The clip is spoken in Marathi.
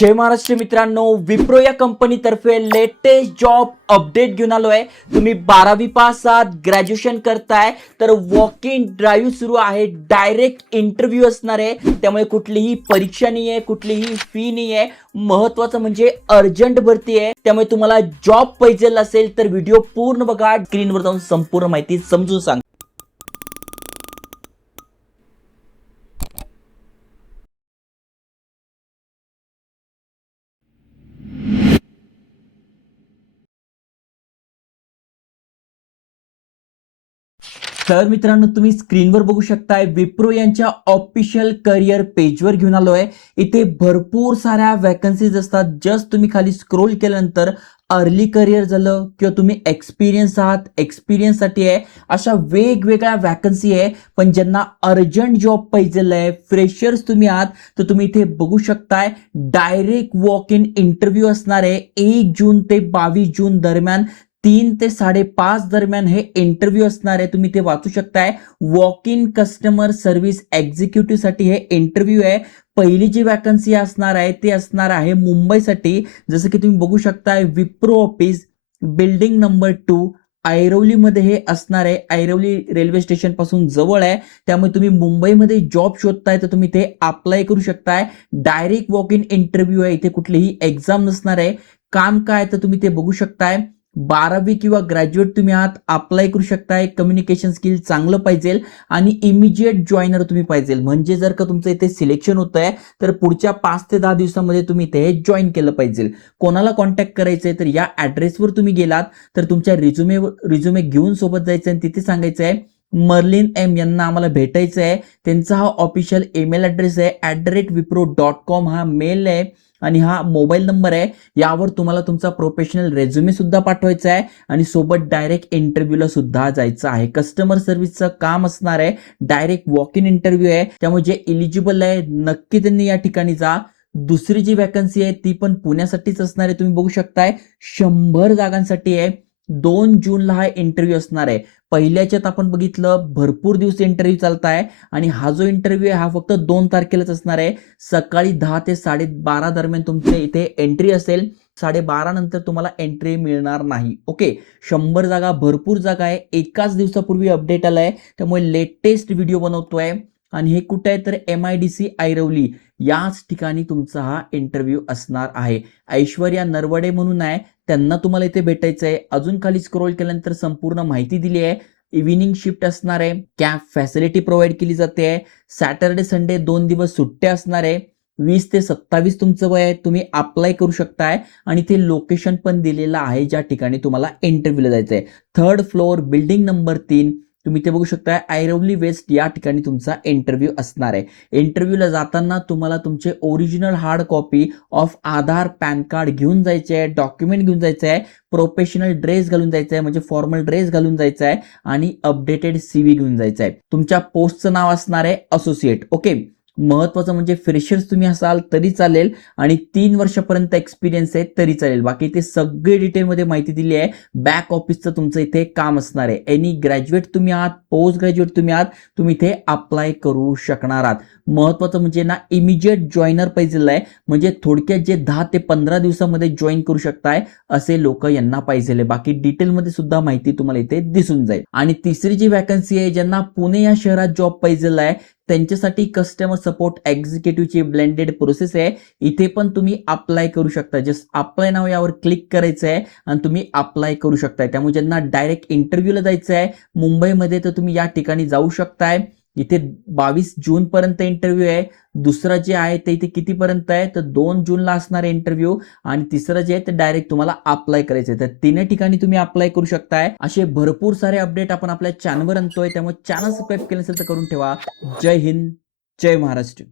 जय महाराष्ट्र मित्रांनो, विप्रो या कंपनीतर्फे लेटेस्ट जॉब अपडेट घेऊन आलोय। तुम्ही 12वी पास आहात, ग्रॅज्युएशन करताय तर वॉक इन ड्राईव्ह सुरू आहे, डायरेक्ट इंटरव्ह्यू असणार आहे। त्यामुळे कुठलीही परीक्षा नाही आहे, कुठलीही फी नाही आहे। महत्त्वाचं म्हणजे अर्जंट भरती आहे, त्यामुळे तुम्हाला जॉब पाहिजे असेल तर व्हिडिओ पूर्ण बघा, स्क्रीनवर जाऊन संपूर्ण माहिती समजून सांग। तर मित्रांनो, तुम्ही स्क्रीनवर बघू शकताय विप्रो यांच्या ऑफिशियल करिअर पेजवर घेऊन आलोय। इथे भरपूर साऱ्या वॅकन्सीज असतात। जस्ट तुम्ही खाली स्क्रोल केल्यानंतर अर्ली करिअर झालं किंवा तुम्ही एक्सपिरियन्स आहात, एक्सपिरियन्ससाठी आहे, अशा वेगवेगळ्या वॅकन्सी आहे। पण ज्यांना अर्जंट जॉब पाहिजे आहे, फ्रेशर्स तुम्ही आहात, तर तुम्ही इथे बघू शकताय डायरेक्ट वॉक इन इंटरव्ह्यू असणार आहे। 1 जून ते 22 जून दरम्यान 3 ते 5:30 दरम्यान हे इंटरव्ह्यू असणार आहे। तुम्ही ते वाचू शकताय। Walk in customer service executive साठी हे इंटरव्ह्यू आहे। पहिली जी वॅकन्सी असणार आहे ते असणार आहे मुंबईसाठी। जसं की तुम्ही बघू शकताय, विप्रो ऑफिस, बिल्डिंग नंबर 2, ऐरोलीमध्ये हे असणार आहे। ऐरोली रेल्वे स्टेशन पासून जवळ आहे, त्यामुळे तुम्ही मुंबईमध्ये जॉब शोधताय तर तुम्ही ते अप्लाय करू शकताय। डायरेक्ट वॉक इन इंटरव्ह्यू आहे, इथे कुठलीही एक्झाम नसणार आहे। काम काय तर तुम्ही ते बघू शकताय। 12वी किंवा ग्रॅज्युएट तुम्ही आहात, अप्लाय करू शकताय। कम्युनिकेशन स्किल चांगलं पाहिजे आणि इमिजिएट जॉईनर तुम्ही पाहिजे। म्हणजे जर का तुमचं इथे सिलेक्शन होत आहे तर पुढच्या 5 ते 10 दिवसामध्ये तुम्ही इथे जॉईन केलं पाहिजे। कोणाला कॉन्टॅक्ट करायचंय तर या ऍड्रेसवर तुम्ही गेलात तर तुमच्या रिझ्युमे घेऊन सोबत जायचं आणि तिथे सांगायचं आहे मर्लिन एम यांना आम्हाला भेटायचं आहे। त्यांचा हा ऑफिशियल ईमेल ॲड्रेस आहे, @wipro.com हा मेल आहे आणि हा मोबाईल नंबर आहे। यावर तुम्हाला तुमचा प्रोफेशनल रेझ्युमे सुद्धा पाठवायचा आहे आणि सोबत डायरेक्ट इंटरव्ह्यूला सुद्धा जायचं आहे। कस्टमर सर्व्हिसचं काम असणार आहे, डायरेक्ट वॉक इन इंटरव्ह्यू आहे, त्यामुळे जे एलिजिबल आहे नक्की त्यांनी या ठिकाणी जा। दुसरी जी वॅकन्सी आहे ती पण पुण्यासाठीच असणार आहे। तुम्ही बघू शकताय 100 जागांसाठी आहे। 2 जूनला हा इंटरव्ह्यू असणार आहे। पहिल्याच्यात आपण बघितलं भरपूर दिवस इंटरव्ह्यू चालत आहे आणि हा जो इंटरव्ह्यू आहे हा फक्त 2 तारखेलाच असणार आहे। सकाळी 10 ते 12:30 दरम्यान तुमच्या इथे एंट्री असेल, 12:30 नंतर तुम्हाला एंट्री मिळणार नाही। ओके, 100 जागा, भरपूर जागा आहे। एकाच दिवसापूर्वी अपडेट आलाय, त्यामुळे लेटेस्ट व्हिडिओ बनवतोय। आणि हे कुठे आहे तर MIDC ऐरोली याच ठिकाणी तुमचा हा इंटरव्ह्यू असणार आहे। ऐश्वर्या नरवडे म्हणून आहे, त्यांना तुम्हाला इथे भेटायचं आहे। अजून खाली स्क्रोल केल्यानंतर संपूर्ण माहिती दिली आहे। इव्हिनिंग शिफ्ट असणार आहे, कॅब फॅसिलिटी प्रोव्हाइड केली जाते आहे। सॅटर्डे संडे 2 दिवस सुट्ट्या असणार आहे। 20 ते 27 तुमचं वय आहे, तुम्ही अप्लाय करू शकताय आणि ते लोकेशन पण दिलेलं आहे ज्या ठिकाणी तुम्हाला इंटरव्ह्यूला जायचं आहे। 3rd फ्लोअर, बिल्डिंग नंबर 3, तुम्ही ते बघू शकताय। ऐरोली वेस्ट या ठिकाणी तुमचा इंटरव्ह्यू असणार आहे। इंटरव्ह्यूला जाताना तुम्हाला तुमचे original hard copy of Aadhaar, pan card घेऊन जायचे आहे, डॉक्युमेंट घेऊन जायचं आहे, प्रोफेशनल ड्रेस घालून जायचं आहे, म्हणजे फॉर्मल ड्रेस घालून जायचं आहे आणि अपडेटेड CV घेऊन जायचं आहे। तुमच्या पोस्टचं नाव असणार आहे असोसिएट। ओके, महत्वाचं म्हणजे फ्रेशर्स तुम्ही असाल तरी चालेल आणि 3 वर्षापर्यंत एक्सपिरियन्स आहे तरी चालेल। बाकी ते सगळे डिटेलमध्ये माहिती दिली आहे। बॅक ऑफिसचं तुमचं इथे काम असणार आहे। एनी ग्रॅज्युएट तुम्ही आहात, पोस्ट ग्रॅज्युएट तुम्ही आहात, तुम्ही इथे अप्लाय करू शकणार आहात। महत्वाचं म्हणजे ना इमिजिएट जॉईनर पाहिजे आहे, म्हणजे थोडक्यात जे 10 ते 15 दिवसामध्ये जॉईन करू शकताय असे लोक यांना पाहिजे। बाकी डिटेलमध्ये सुद्धा माहिती तुम्हाला इथे दिसून जाईल। आणि तिसरी जी वॅकन्सी आहे, ज्यांना पुणे या शहरात जॉब पाहिजे आहे त्यांच्यासाठी कस्टमर सपोर्ट एक्झिक्युटिव्हची ब्लेंडेड प्रोसेस आहे। इथे पण तुम्ही अप्लाय करू शकता। जस्ट अप्लाय नाव यावर क्लिक करायचं आहे आणि तुम्ही अप्लाय करू शकताय। त्यामुळे ज्यांना डायरेक्ट इंटरव्ह्यूला जायचं आहे मुंबईमध्ये तर तुम्ही या ठिकाणी जाऊ शकताय। इथे 22 जून पर्यंत इंटरव्ह्यू आहे। दुसरा जे आहे ते इथे कितीपर्यंत आहे तर 2 जूनला असणार इंटरव्ह्यू आणि तिसरं जे आहे ते डायरेक्ट तुम्हाला अप्लाय करायचं आहे। तर तिन्ही ठिकाणी तुम्ही अप्लाय करू शकताय। असे भरपूर सारे अपडेट आपण आपल्या चॅनलवर आणतोय, त्यामुळे चॅनल सबस्क्राईब केलं असेल तर करून ठेवा। जय हिंद, जय महाराष्ट्र।